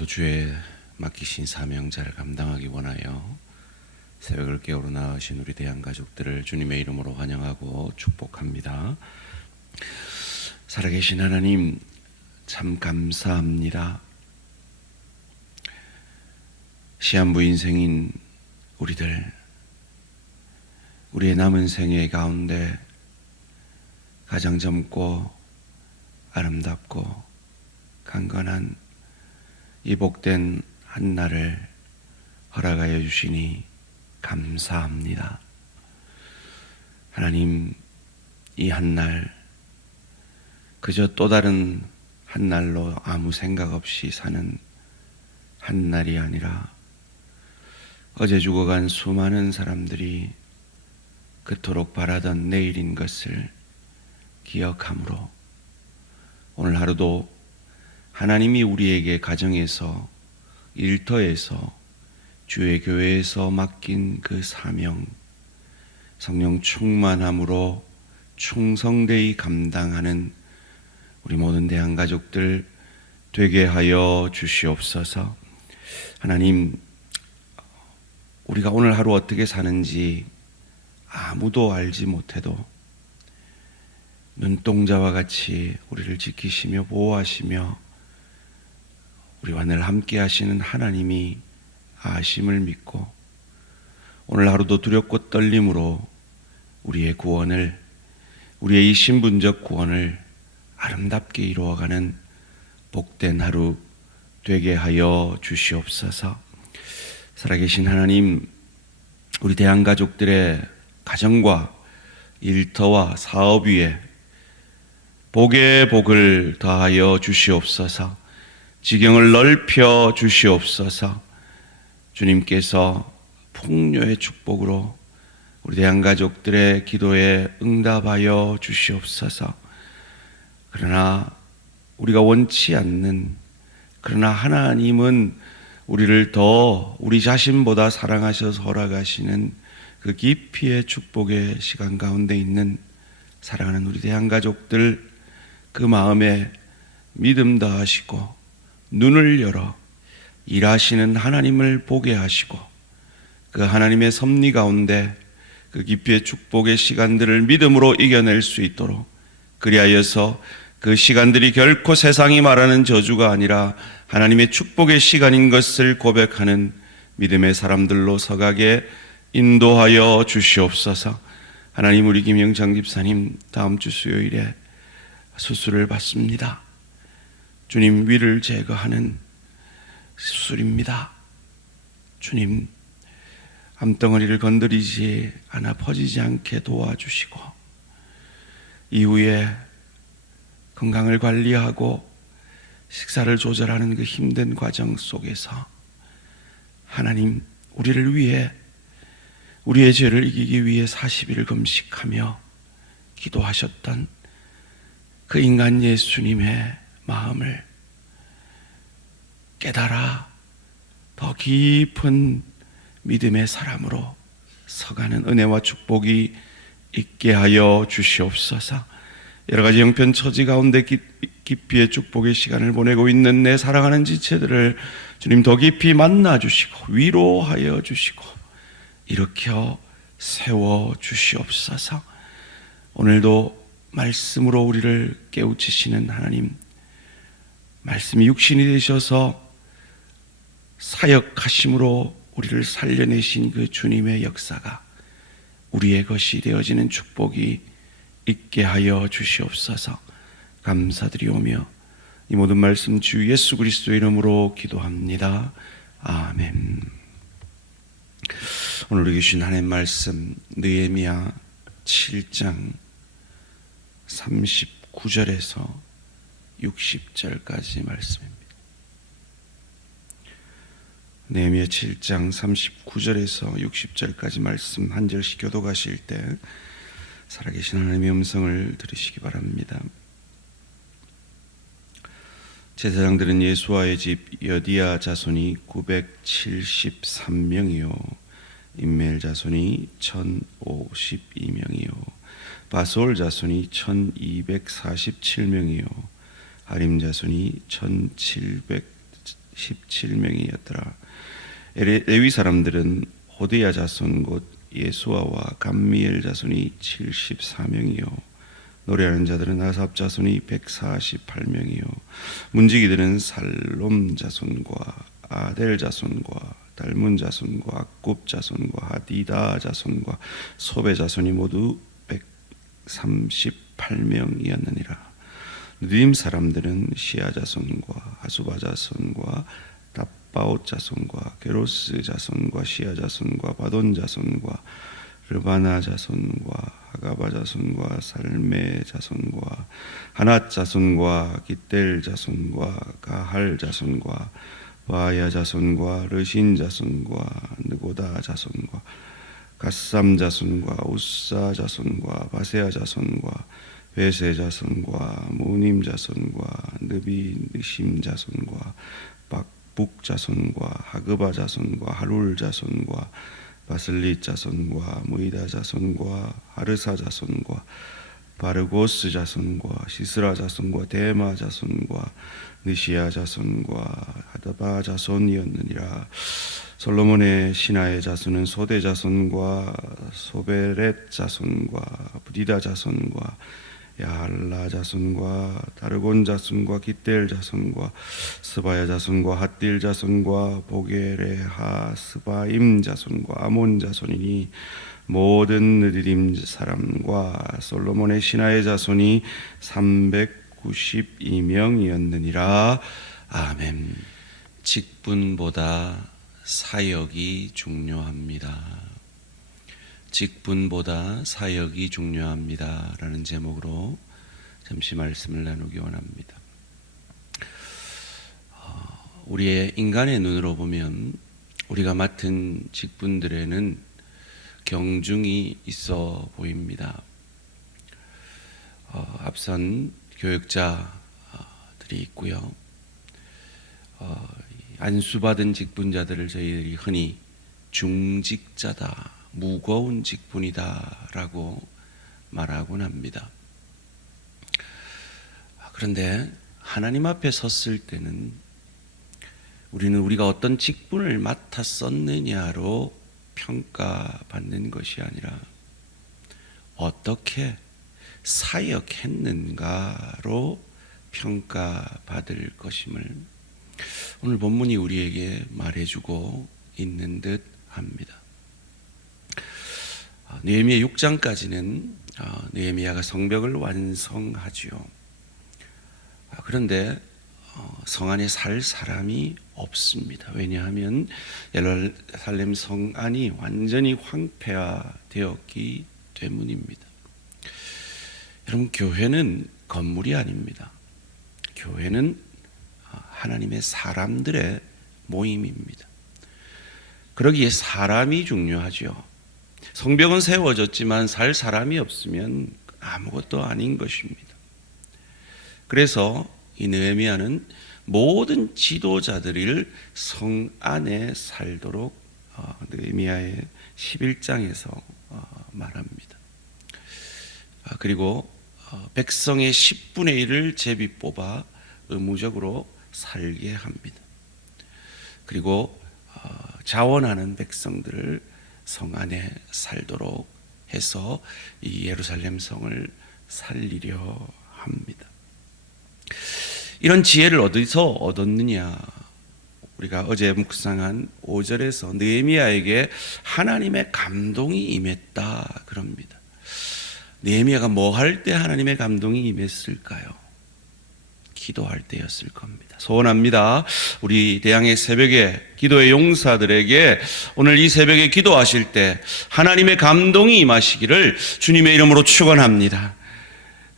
오늘도 주의 맡기신 사명자를 감당하기 원하여 새벽을 깨우러 나으신 우리 대한가족들을 주님의 이름으로 환영하고 축복합니다. 살아계신 하나님, 참 감사합니다. 시한부 인생인 우리의 남은 생애 가운데 가장 젊고 아름답고 강건한 이 복된 한날을 허락하여 주시니 감사합니다. 하나님, 이 한날 그저 또 다른 한날로 아무 생각 없이 사는 한날이 아니라 어제 죽어간 수많은 사람들이 그토록 바라던 내일인 것을 기억함으로 오늘 하루도 하나님이 우리에게 가정에서, 일터에서, 주의 교회에서 맡긴 그 사명, 성령 충만함으로 충성되이 감당하는 우리 모든 대한가족들 되게 하여 주시옵소서. 하나님, 우리가 오늘 하루 어떻게 사는지 아무도 알지 못해도 눈동자와 같이 우리를 지키시며 보호하시며 우리와 늘 함께 하시는 하나님이 아심을 믿고 오늘 하루도 두렵고 떨림으로 우리의 구원을, 우리의 이 신분적 구원을 아름답게 이루어가는 복된 하루 되게 하여 주시옵소서. 살아계신 하나님, 우리 대한가족들의 가정과 일터와 사업 위에 복의 복을 더하여 주시옵소서. 지경을 넓혀 주시옵소서. 주님께서 풍요의 축복으로 우리 대한가족들의 기도에 응답하여 주시옵소서. 그러나 우리가 원치 않는, 그러나 하나님은 우리를 더 우리 자신보다 사랑하셔서 허락하시는 그 깊이의 축복의 시간 가운데 있는 사랑하는 우리 대한가족들, 그 마음에 믿음 더하시고 눈을 열어 일하시는 하나님을 보게 하시고 그 하나님의 섭리 가운데 그 깊이의 축복의 시간들을 믿음으로 이겨낼 수 있도록, 그리하여서 그 시간들이 결코 세상이 말하는 저주가 아니라 하나님의 축복의 시간인 것을 고백하는 믿음의 사람들로 서가게 인도하여 주시옵소서. 하나님, 우리 김영창 집사님 다음 주 수요일에 수술을 받습니다. 주님, 위를 제거하는 수술입니다. 주님, 암덩어리를 건드리지 않아 퍼지지 않게 도와주시고 이후에 건강을 관리하고 식사를 조절하는 그 힘든 과정 속에서 하나님, 우리를 위해, 우리의 죄를 이기기 위해 40일을 금식하며 기도하셨던 그 인간 예수님의 마음을 깨달아 더 깊은 믿음의 사람으로 서가는 은혜와 축복이 있게 하여 주시옵소서. 여러 가지 형편 처지 가운데 깊이의 축복의 시간을 보내고 있는 내 사랑하는 지체들을 주님 더 깊이 만나 주시고 위로하여 주시고 일으켜 세워 주시옵소서. 오늘도 말씀으로 우리를 깨우치시는 하나님, 말씀이 육신이 되셔서 사역하심으로 우리를 살려내신 그 주님의 역사가 우리의 것이 되어지는 축복이 있게 하여 주시옵소서. 감사드리오며 이 모든 말씀 주 예수 그리스도의 이름으로 기도합니다. 아멘. 오늘 우리 주신 하나님의 말씀 느헤미야 7장 39절에서 60절까지 말씀입니다. 느헤미야 7장 39절에서 60절까지 말씀 한 절씩 교독하실 때 살아계신 하나님의 음성을 들으시기 바랍니다. 제사장들은 예수아의 집 여디야 자손이 973명이요 임멜 자손이 1052명이요 바솔 자손이 1247명이요 하림 자손이 17명이었더라. 레위 사람들은 호디야 자손 곧 예수아와 감미엘 자손이 74명이요 노래하는 자들은 아삽 자손이 148명이요 문지기들은 살롬 자손과 아델 자손과 달문 자손과 악굽 자손과 하디다 자손과 소베 자손이 모두 138명이었느니라. 느림 사람들은 시아 자손과 하수바 자손과 답바옷 자손과 게로스 자손과 시아 자손과 바돈 자손과 르바나 자손과 하가바 자손과 살메 자손과 하낫 자손과 기델 자손과 가할 자손과 바야 자손과 르신 자손과 느고다 자손과 갓삼 자손과 우사 자손과 바세아 자손과 베세 자손과 무님 자손과 느비 느심 자손과 박북 자손과 하그바 자손과 하룰 자손과 바슬리 자손과 무이다 자손과 하르사 자손과 바르고스 자손과 시스라 자손과 데마 자손과 느시아 자손과 하다바 자손이었느니라. 솔로몬의 신하의 자손은 소대 자손과 소베렛 자손과 부디다 자손과 야할라 자손과 다르곤 자손과 기델 자손과 스바야 자손과 핫딜 자손과 보게레하 스바임 자손과 아몬 자손이니 모든 느디림 사람과 솔로몬의 신하의 자손이 392명이었느니라. 아멘. 직분보다 사역이 중요합니다. 직분보다 사역이 중요합니다. 라는 제목으로 잠시 말씀을 나누기 원합니다. 우리의 인간의 눈으로 보면 우리가 맡은 직분들에는 경중이 있어 보입니다. 앞선 교역자들이 있고요. 안수받은 직분자들을 저희들이 흔히 중직자다, 무거운 직분이다라고 말하곤 합니다. 그런데 하나님 앞에 섰을 때는 우리는 우리가 어떤 직분을 맡았었느냐로 평가받는 것이 아니라 어떻게 사역했는가로 평가받을 것임을 오늘 본문이 우리에게 말해주고 있는 듯 합니다. 느헤미야 6장까지는 느헤미야가 성벽을 완성하지요. 그런데 성 안에 살 사람이 없습니다. 왜냐하면 예루살렘 성 안이 완전히 황폐화되었기 때문입니다. 여러분, 교회는 건물이 아닙니다. 교회는 하나님의 사람들의 모임입니다. 그러기에 사람이 중요하죠. 성벽은 세워졌지만 살 사람이 없으면 아무것도 아닌 것입니다. 그래서 이 느헤미야는 모든 지도자들을 성 안에 살도록 느헤미야의 11장에서 말합니다. 그리고 백성의 10분의 1을 제비 뽑아 의무적으로 살게 합니다. 그리고 자원하는 백성들을 성 안에 살도록 해서 이 예루살렘 성을 살리려 합니다. 이런 지혜를 어디서 얻었느냐? 우리가 어제 묵상한 5절에서 느헤미야에게 하나님의 감동이 임했다 그럽니다. 느헤미야가 뭐 할 때 하나님의 감동이 임했을까요? 기도할 때였을 겁니다. 소원합니다. 우리 대양의 새벽에 기도의 용사들에게 오늘 이 새벽에 기도하실 때 하나님의 감동이 임하시기를 주님의 이름으로 축원합니다.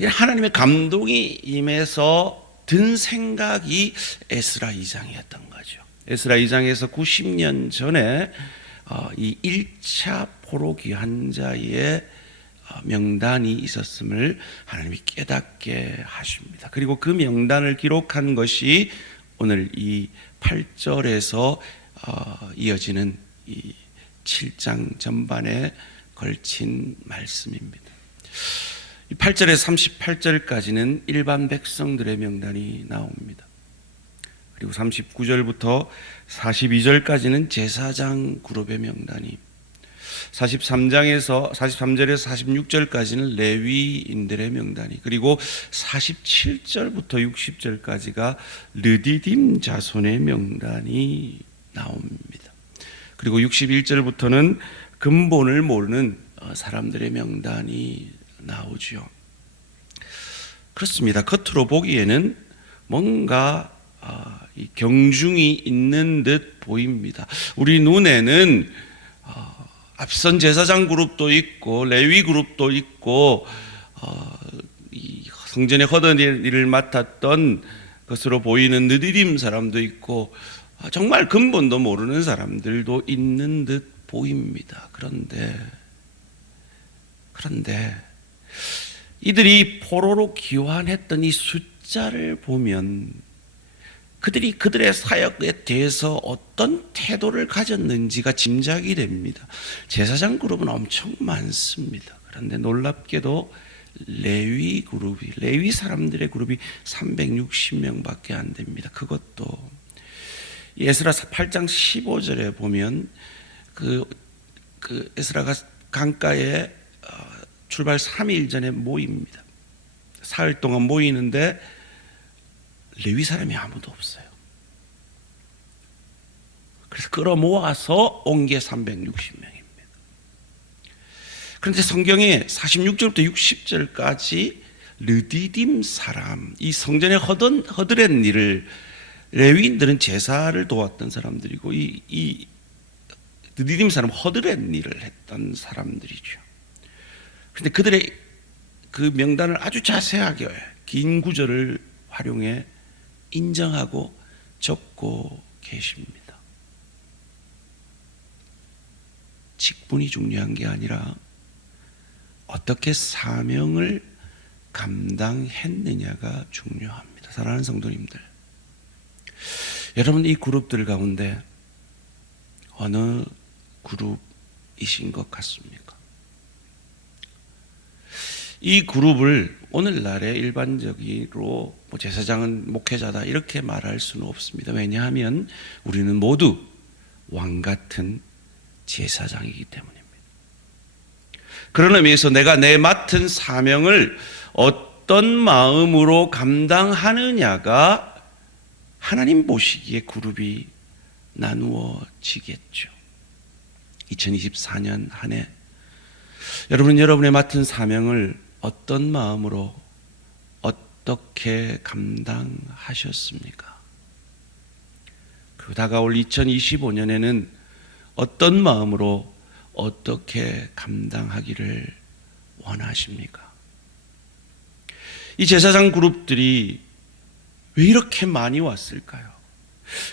하나님의 감동이 임해서 든 생각이 에스라 2장이었던 거죠. 에스라 2장에서 90년 전에 이 1차 포로 귀환자의 명단이 있었음을 하나님이 깨닫게 하십니다. 그리고 그 명단을 기록한 것이 오늘 이 8절에서 이어지는 이 7장 전반에 걸친 말씀입니다. 8절에서 38절까지는 일반 백성들의 명단이 나옵니다. 그리고 39절부터 42절까지는 제사장 그룹의 명단이, 43절에서 46절까지는 레위인들의 명단이, 그리고 47절부터 60절까지가 르디딤 자손의 명단이 나옵니다. 그리고 61절부터는 근본을 모르는 사람들의 명단이 나오죠. 그렇습니다. 겉으로 보기에는 뭔가 경중이 있는 듯 보입니다. 우리 눈에는 앞선 제사장 그룹도 있고 레위 그룹도 있고 이 성전의 허던 일을 맡았던 것으로 보이는 느디림 사람도 있고 정말 근본도 모르는 사람들도 있는 듯 보입니다. 그런데 이들이 포로로 귀환했던 이 숫자를 보면 그들이 그들의 사역에 대해서 어떤 태도를 가졌는지가 짐작이 됩니다. 제사장 그룹은 엄청 많습니다. 그런데 놀랍게도 레위 사람들의 그룹이 360명밖에 안 됩니다. 그것도 에스라 8장 15절에 보면 그 에스라가 강가에 출발 3일 전에 모입니다. 사흘 동안 모이는데 레위 사람이 아무도 없어요. 그래서 끌어모아서 온 게 360명입니다. 그런데 성경에 46절부터 60절까지 르디딤 사람, 이 성전에 허드렛 일을, 레위인들은 제사를 도왔던 사람들이고 이 르디딤 사람 허드렛 일을 했던 사람들이죠. 그런데 그들의 그 명단을 아주 자세하게 긴 구절을 활용해 인정하고 적고 계십니다. 직분이 중요한 게 아니라 어떻게 사명을 감당했느냐가 중요합니다. 사랑하는 성도님들, 여러분 이 그룹들 가운데 어느 그룹이신 것 같습니까? 이 그룹을 오늘날의 일반적으로 제사장은 목회자다 이렇게 말할 수는 없습니다. 왜냐하면 우리는 모두 왕 같은 제사장이기 때문입니다. 그런 의미에서 내가 내 맡은 사명을 어떤 마음으로 감당하느냐가 하나님 보시기에 그룹이 나누어지겠죠. 2024년 한 해 여러분은 여러분의 맡은 사명을 어떤 마음으로 어떻게 감당하셨습니까? 그리고 다가올 2025년에는 어떤 마음으로 어떻게 감당하기를 원하십니까? 이 제사장 그룹들이 왜 이렇게 많이 왔을까요?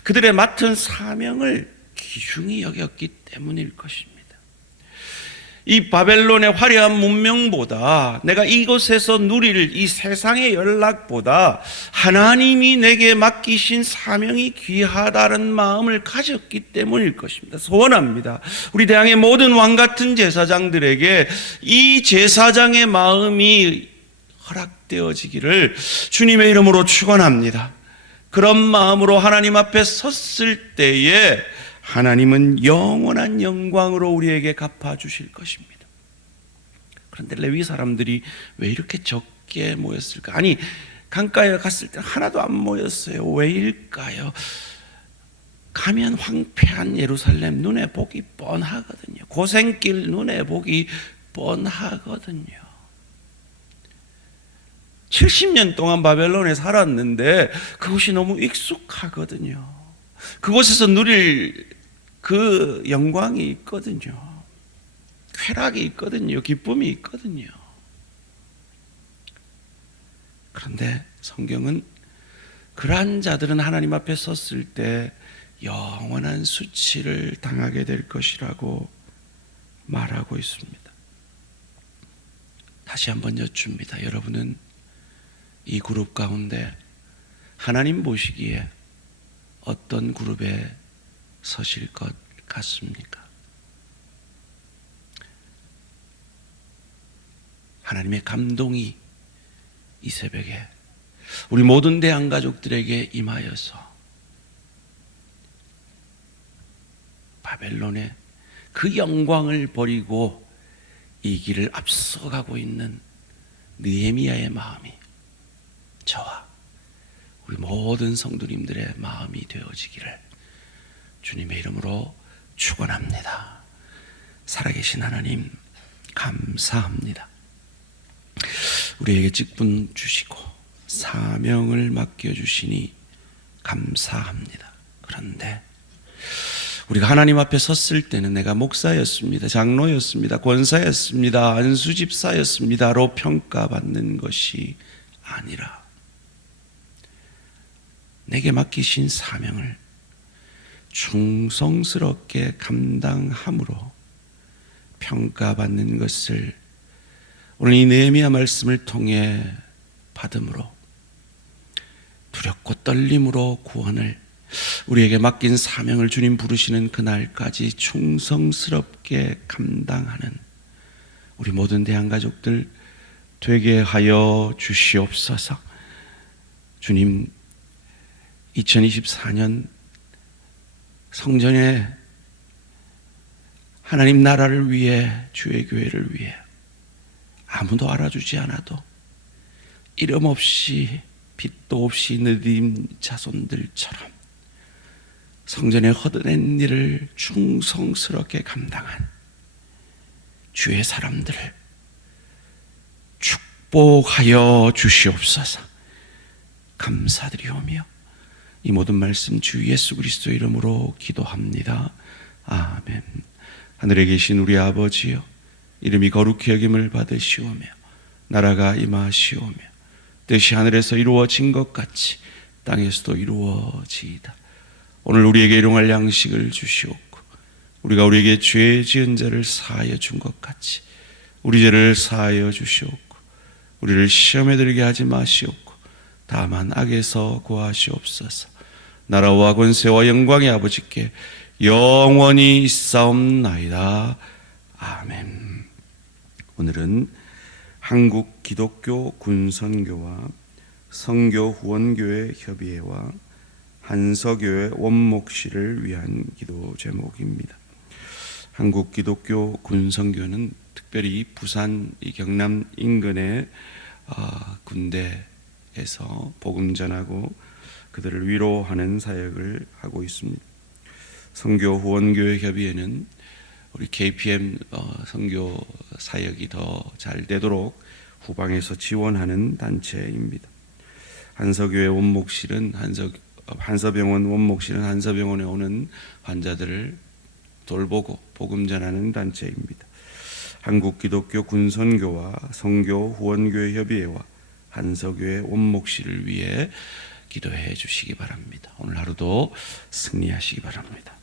그들의 맡은 사명을 귀중히 여겼기 때문일 것입니다. 이 바벨론의 화려한 문명보다 내가 이곳에서 누릴 이 세상의 연락보다 하나님이 내게 맡기신 사명이 귀하다는 마음을 가졌기 때문일 것입니다. 소원합니다. 우리 대항의 모든 왕같은 제사장들에게 이 제사장의 마음이 허락되어지기를 주님의 이름으로 축원합니다. 그런 마음으로 하나님 앞에 섰을 때에 하나님은 영원한 영광으로 우리에게 갚아주실 것입니다. 그런데 레위 사람들이 왜 이렇게 적게 모였을까? 아니, 강가에 갔을 때 하나도 안 모였어요. 왜일까요? 가면 황폐한 예루살렘 눈에 보기 뻔하거든요. 고생길 눈에 보기 뻔하거든요. 70년 동안 바벨론에 살았는데 그곳이 너무 익숙하거든요. 그곳에서 누릴 그 영광이 있거든요. 쾌락이 있거든요. 기쁨이 있거든요. 그런데 성경은 그러한 자들은 하나님 앞에 섰을 때 영원한 수치를 당하게 될 것이라고 말하고 있습니다. 다시 한번 여쭙니다. 여러분은 이 그룹 가운데 하나님 보시기에 어떤 그룹에 서실 것 같습니까? 하나님의 감동이 이 새벽에 우리 모든 대항가족들에게 임하여서 바벨론의 그 영광을 버리고 이 길을 앞서가고 있는 느헤미야의 마음이 저와 우리 모든 성도님들의 마음이 되어지기를 주님의 이름으로 축원합니다. 살아계신 하나님 감사합니다. 우리에게 직분 주시고 사명을 맡겨주시니 감사합니다. 그런데 우리가 하나님 앞에 섰을 때는 내가 목사였습니다, 장로였습니다, 권사였습니다, 안수집사였습니다로 평가받는 것이 아니라 내게 맡기신 사명을 충성스럽게 감당함으로 평가받는 것을 오늘 이 느헤미야 말씀을 통해 받음으로 두렵고 떨림으로 구원을 우리에게 맡긴 사명을 주님 부르시는 그날까지 충성스럽게 감당하는 우리 모든 대한가족들 되게 하여 주시옵소서. 주님 2024년 성전에 하나님 나라를 위해 주의 교회를 위해 아무도 알아주지 않아도 이름 없이 빛도 없이 느린 자손들처럼 성전에 허드렛 일을 충성스럽게 감당한 주의 사람들을 축복하여 주시옵소서. 감사드리오며 이 모든 말씀 주 예수 그리스도 이름으로 기도합니다. 아멘. 하늘에 계신 우리 아버지여, 이름이 거룩히 여김을 받으시오며 나라가 임하시오며 뜻이 하늘에서 이루어진 것 같이 땅에서도 이루어지이다. 오늘 우리에게 일용할 양식을 주시옵고 우리가 우리에게 죄 지은 자를 사하여 준 것 같이 우리 죄를 사하여 주시옵고 우리를 시험에 들게 하지 마시옵고 다만 악에서 구하시옵소서. 나라와 권세와 영광의 아버지께 영원히 있사옵나이다. 아멘. 오늘은 한국 기독교 군선교와 성교후원교회 협의회와 한서교회 원목실을 위한 기도 제목입니다. 한국 기독교 군선교는 특별히 부산 경남 인근의 군대에서 복음 전하고 그들을 위로하는 사역을 하고 있습니다. 성교후원교회 협의회는 우리 KPM 선교 사역이 더 잘 되도록 후방에서 지원하는 단체입니다. 한서교회 원목실은 한서병원 원목실은 한서병원에 오는 환자들을 돌보고 복음 전하는 단체입니다. 한국 기독교 군선교와 성교후원교회 협의회와 한서교회 원목실을 위해 기도해 주시기 바랍니다. 오늘 하루도 승리하시기 바랍니다.